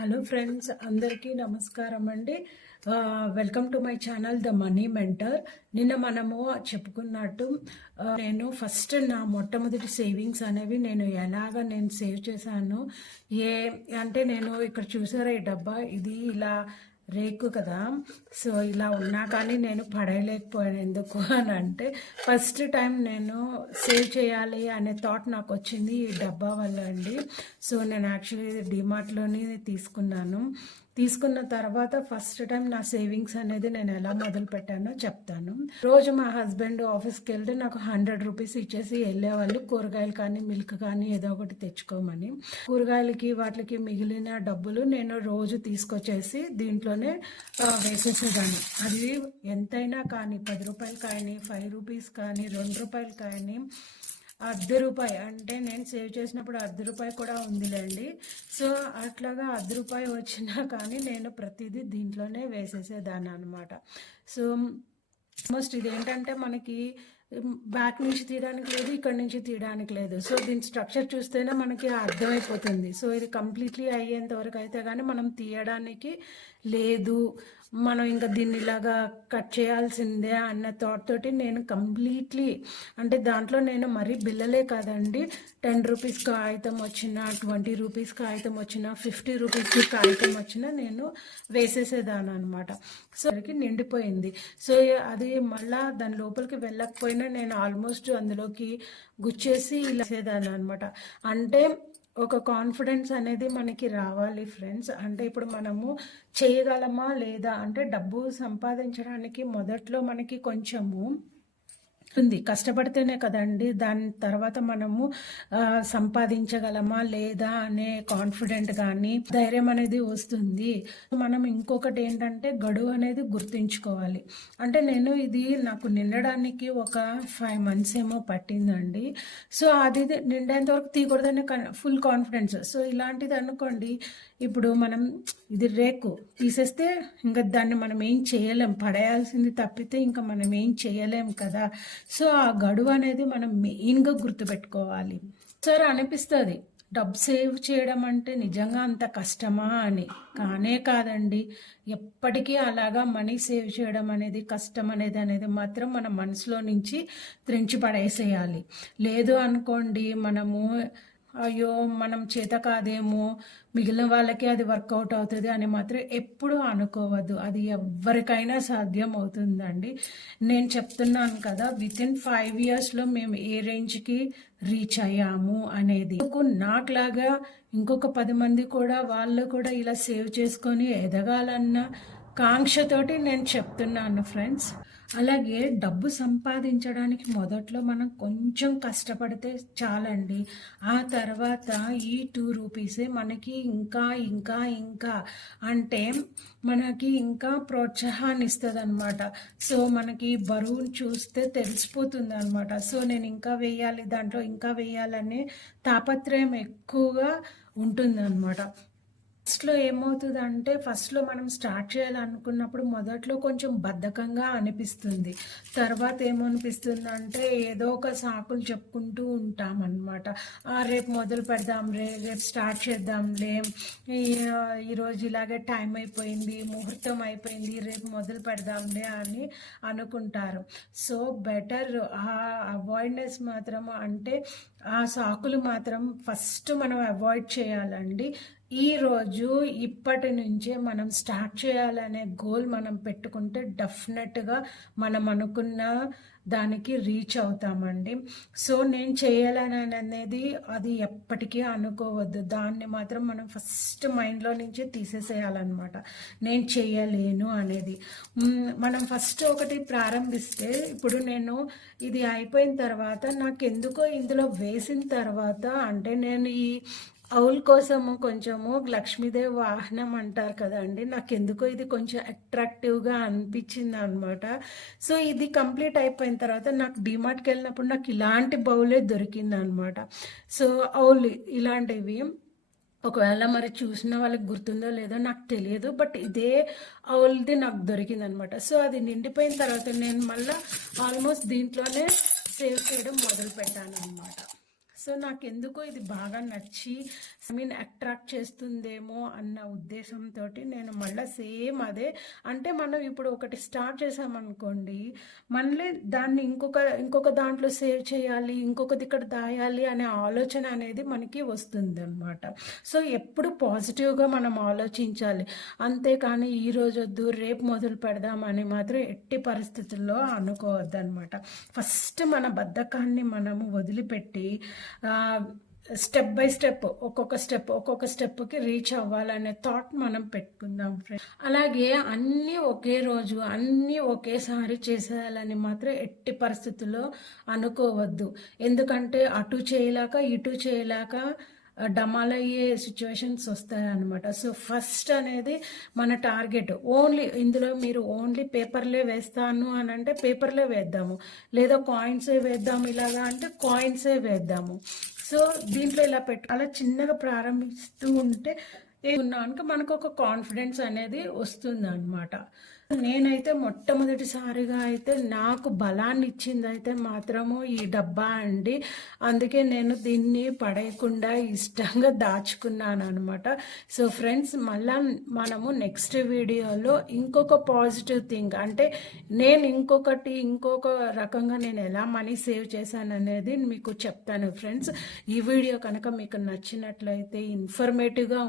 Hello friends అందరికీ నమస్కారం అండి. Welcome to my channel the money mentor. నిన్న మనము చెప్పుకున్నట్టు నేను ఫస్ట్ నా మొట్టమొదటి సేవింగ్స్ అనేవి నేను ఎలాగ నేను సేవ్ చేశాను ఏ అంటే నేను ఇక్కడ చూసారా ఈ డబ్బా? ఇది ఇలా రేకు కదా. సో ఇలా ఉన్నా కానీ నేను పడేయలేకపోయాను ఎందుకు అని అంటే ఫస్ట్ టైం నేను సేవ్ చేయాలి అనే థాట్ నాకు వచ్చింది ఈ డబ్బా వల్ల అండి. సో నేను యాక్చువల్లీ డిమార్ట్లోని తీసుకున్నాను. తీసుకున్న తర్వాత ఫస్ట్ టైం నా సేవింగ్స్ అనేది నేను ఎలా మొదలు పెట్టానో చెప్తాను. రోజు మా హస్బెండ్ ఆఫీస్కి వెళ్తే నాకు హండ్రెడ్ రూపీస్ ఇచ్చేసి వెళ్ళేవాళ్ళు. కూరగాయలు కానీ మిల్క్ కానీ ఏదో ఒకటి తెచ్చుకోమని. కూరగాయలకి వాటికి మిగిలిన డబ్బులు నేను రోజు తీసుకొచ్చేసి దీంట్లోనే వేసేసేదాన్ని. అది ఎంతైనా కానీ పది రూపాయలు కానీ ఫైవ్ రూపీస్ కానీ రెండు రూపాయలు కానీ అర్ధ రూపాయి అంటే నేను సేవ్ చేసినప్పుడు అర్ధ రూపాయి కూడా ఉందిలేండి. సో అట్లాగా అర్ధ రూపాయి వచ్చినా కానీ నేను ప్రతిదీ దీంట్లోనే వేసేసేదాన్ని అనమాట సో ఆల్మోస్ట్ ఇది ఏంటంటే మనకి బ్యాక్ నుంచి తీయడానికి లేదు ఇక్కడ నుంచి తీయడానికి లేదు. సో దీని స్ట్రక్చర్ చూస్తేనే మనకి అర్థమైపోతుంది. సో ఇది కంప్లీట్లీ అయ్యేంత వరకు అయితే కానీ మనం తీయడానికి లేదు. మనం ఇంకా దీన్ని ఇలాగా కట్ చేయాల్సిందే అన్న థాట్ తోటి నేను కంప్లీట్లీ అంటే దాంట్లో నేను మరీ బిల్లలే కాదండి. టెన్ రూపీస్ కాగితం వచ్చిన ట్వంటీ రూపీస్ కాగితం వచ్చిన ఫిఫ్టీ రూపీస్ కాగితం వచ్చిన నేను వేసేసేదాను అనమాట సో నిండిపోయింది. సో అది మళ్ళా దాని లోపలికి వెళ్ళకపోయినా నేను ఆల్మోస్ట్ అందులోకి గుచ్చేసి ఇలా చేసేదాన్ని అనమాట అంటే ఒక కాన్ఫిడెన్స్ అనేది మనకి రావాలి ఫ్రెండ్స్ అంటే ఇప్పుడు మనము చేయగలమా లేదా? అంటే డబ్బు సంపాదించడానికి మొదట్లో మనకి కొంచెము ఉంది కష్టపడితేనే కదండి దాని తర్వాత మనము సంపాదించగలమా లేదా అనే కాన్ఫిడెంట్ కానీ ధైర్యం అనేది వస్తుంది. మనం ఇంకొకటి ఏంటంటే గడువు అనేది గుర్తుంచుకోవాలి. అంటే నేను ఇది నాకు నిండడానికి ఒక ఫైవ్ మంత్స్ ఏమో పట్టిందండి. సో అది నిండేంత వరకు తీయకూడదనే ఫుల్ కాన్ఫిడెన్స్ సో ఇలాంటిది అనుకోండి ఇప్పుడు మనం ఇది రేకు తీసేస్తే ఇంకా దాన్ని మనం ఏం చేయలేం. పడేయాల్సింది తప్పితే ఇంకా మనం ఏం చేయలేం కదా. సో ఆ గడువు అనేది మనం మెయిన్గా గుర్తుపెట్టుకోవాలి. సరే అనిపిస్తుంది డబ్బు సేవ్ చేయడం అంటే నిజంగా అంత కష్టమా అని. కానే కాదండి ఎప్పటికీ అలాగా మనీ సేవ్ చేయడం అనేది కష్టం అనేది అనేది మాత్రం మన మనసులో నుంచి త్రెంచి పడేసేయాలి. లేదు అనుకోండి మనము అయ్యో మనం చేత కాదేమో మిగిలిన వాళ్ళకి అది వర్కౌట్ అవుతుంది అని మాత్రం ఎప్పుడూ అనుకోవద్దు. అది ఎవరికైనా సాధ్యం అవుతుందండి నేను చెప్తున్నాను కదా విత్ ఇన్ ఫైవ్ ఇయర్స్లో మేము ఏ రేంజ్కి రీచ్ అయ్యాము అనేది. నాకులాగా ఇంకొక పది మంది కూడా వాళ్ళు కూడా ఇలా సేవ్ చేసుకొని ఎదగాలన్న కాంక్షతోటి నేను చెప్తున్నాను ఫ్రెండ్స్ అలాగే డబ్బు సంపాదించడానికి మొదట్లో మనం కొంచెం కష్టపడితే చాలండి. ఆ తర్వాత ఈ టూ రూపీసే మనకి ఇంకా ఇంకా ఇంకా అంటే మనకి ఇంకా ప్రోత్సాహాన్ని ఇస్తుంది అనమాట సో మనకి బరువును చూస్తే తెలిసిపోతుంది అనమాట సో నేను ఇంకా వేయాలి దాంట్లో ఇంకా వేయాలనే తాపత్రయం ఎక్కువగా ఉంటుంది అనమాట ఫస్ట్లో ఏమవుతుందంటే ఫస్ట్లో మనం స్టార్ట్ చేయాలనుకున్నప్పుడు మొదట్లో కొంచెం బద్ధకంగా అనిపిస్తుంది. తర్వాత ఏమనిపిస్తుంది అంటే ఏదో ఒక సాకులు చెప్పుకుంటూ ఉంటాం అనమాట రేపు మొదలు పెడదాం రే రేపు స్టార్ట్ చేద్దాంలే ఈరోజు ఇలాగే టైం అయిపోయింది ముహూర్తం అయిపోయింది రేపు మొదలు పెడదాంలే అని అనుకుంటారు. సో బెటర్ ఆ అవాయిడ్నెస్ మాత్రం అంటే ఆ సాకులు మాత్రం ఫస్ట్ మనం అవాయిడ్ చేయాలండి. ఈ రోజు ఇప్పటి నుంచే మనం స్టార్ట్ చేయాలనే గోల్ మనం పెట్టుకుంటే డెఫినెట్గా మనం అనుకున్న దానికి రీచ్ అవుతామండి. సో నేను చేయాలని అనేది అది ఎప్పటికీ అనుకోవద్దు. దాన్ని మాత్రం మనం ఫస్ట్ మైండ్లో నుంచి తీసేసేయాలన్నమాట. నేను చేయలేను అనేది. మనం ఫస్ట్ ఒకటి ప్రారంభిస్తే ఇప్పుడు నేను ఇది అయిపోయిన తర్వాత నాకు ఎందుకో ఇందులో వేసిన తర్వాత అంటే నేను ఈ అవుల్ కోసము కొంచెము లక్ష్మీదేవి వాహనం అంటారు కదండి నాకు ఎందుకో ఇది కొంచెం అట్రాక్టివ్గా అనిపించింది అనమాట సో ఇది కంప్లీట్ అయిపోయిన తర్వాత నాకు డిమార్ట్కి వెళ్ళినప్పుడు నాకు ఇలాంటి బౌలే దొరికింది అనమాట సో అవుల్ ఇలాంటివి. ఒకవేళ మరి చూసిన వాళ్ళకి గుర్తుందో లేదో నాకు తెలియదు బట్ ఇదే అవుల్ది నాకు దొరికింది అనమాట సో అది నిండిపోయిన తర్వాత నేను మళ్ళీ ఆల్మోస్ట్ దీంట్లోనే సేవ్ చేయడం మొదలు పెట్టాను అనమాట సో నాకు ఎందుకో ఇది బాగా నచ్చి ఐ మీన్ అట్రాక్ట్ చేస్తుందేమో అన్న ఉద్దేశంతో నేను మళ్ళీ సేమ్ అదే. అంటే మనం ఇప్పుడు ఒకటి స్టార్ట్ చేసామనుకోండి మళ్ళీ దాన్ని ఇంకొక ఇంకొక దాంట్లో సేవ్ చేయాలి ఇంకొకది ఇక్కడ దాయాలి అనే ఆలోచన అనేది మనకి వస్తుంది అనమాట సో ఎప్పుడు పాజిటివ్గా మనం ఆలోచించాలి. అంతేకాని ఈ రోజు వద్దు రేపు మొదలు పెడదామని మాత్రం ఎట్టి పరిస్థితుల్లో అనుకోవద్దు అనమాట ఫస్ట్ మన బద్ధకాన్ని మనము వదిలిపెట్టి స్టెప్ బై స్టెప్ ఒక్కొక్క స్టెప్ ఒక్కొక్క స్టెప్కి రీచ్ అవ్వాలనే థాట్ మనం పెట్టుకుందాం ఫ్రెండ్ అలాగే అన్నీ ఒకే రోజు అన్నీ ఒకేసారి చేసేయాలని మాత్రం ఎట్టి పరిస్థితుల్లో అనుకోవద్దు. ఎందుకంటే అటు చేయలేక ఇటు చేయలేక డమాల్ అయ్యే సిచ్యువేషన్స్ వస్తాయన్నమాట. సో ఫస్ట్ అనేది మన టార్గెట్ ఓన్లీ ఇందులో మీరు ఓన్లీ పేపర్లే వేస్తాను అని అంటే పేపర్లే వేద్దాము. లేదా కాయిన్సే వేద్దాము ఇలాగా అంటే కాయిన్సే వేద్దాము. సో దీంట్లో ఇలా పెట్టు అలా చిన్నగా ప్రారంభిస్తూ ఉంటే ఉన్నాక మనకు ఒక కాన్ఫిడెన్స్ అనేది వస్తుంది అనమాట నేనైతే మొట్టమొదటిసారిగా అయితే నాకు బలాన్ని ఇచ్చింది అయితే మాత్రము ఈ డబ్బా అండి. అందుకే నేను దీన్ని పడేయకుండా ఇష్టంగా దాచుకున్నాను అనమాట సో ఫ్రెండ్స్ మళ్ళా మనము నెక్స్ట్ వీడియోలో ఇంకొక పాజిటివ్ థింగ్ అంటే నేను ఇంకొకటి ఇంకొక రకంగా నేను ఎలా మనీ సేవ్ చేశాను అనేది మీకు చెప్తాను ఫ్రెండ్స్. ఈ వీడియో కనుక మీకు నచ్చినట్లయితే ఇన్ఫర్మేటివ్గా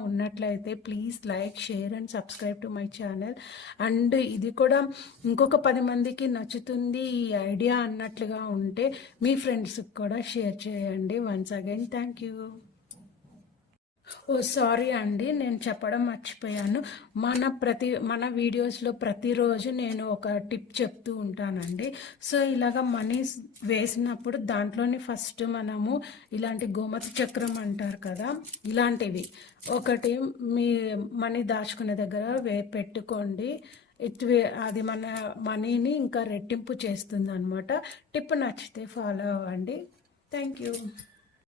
నచ్చినట్లయితే please like share and subscribe to my channel and ఇది కూడా ఇంకొక పది మందికి నచ్చుతుంది ఈ ఐడియా అన్నట్లుగా ఉంటే మీ ఫ్రెండ్స్కి కూడా షేర్ చేయండి. Once again thank you oh sorry అండి నేను చెప్పడం మర్చిపోయాను. మన ప్రతి మన వీడియోస్లో ప్రతిరోజు నేను ఒక టిప్ చెప్తూ ఉంటానండి. సో ఇలాగ మనీ వేసినప్పుడు దాంట్లోని ఫస్ట్ మనము ఇలాంటి గోమతి చక్రం అంటారు కదా ఇలాంటివి. ఒకటి మీ మనీ దాచుకునే దగ్గర వే పెట్టుకోండి. ఇట్ అది మన మనీని ఇంకా రెట్టింపు చేస్తుంది అనమాట టిప్ నచ్చితే ఫాలో అవ్వండి. Thank you.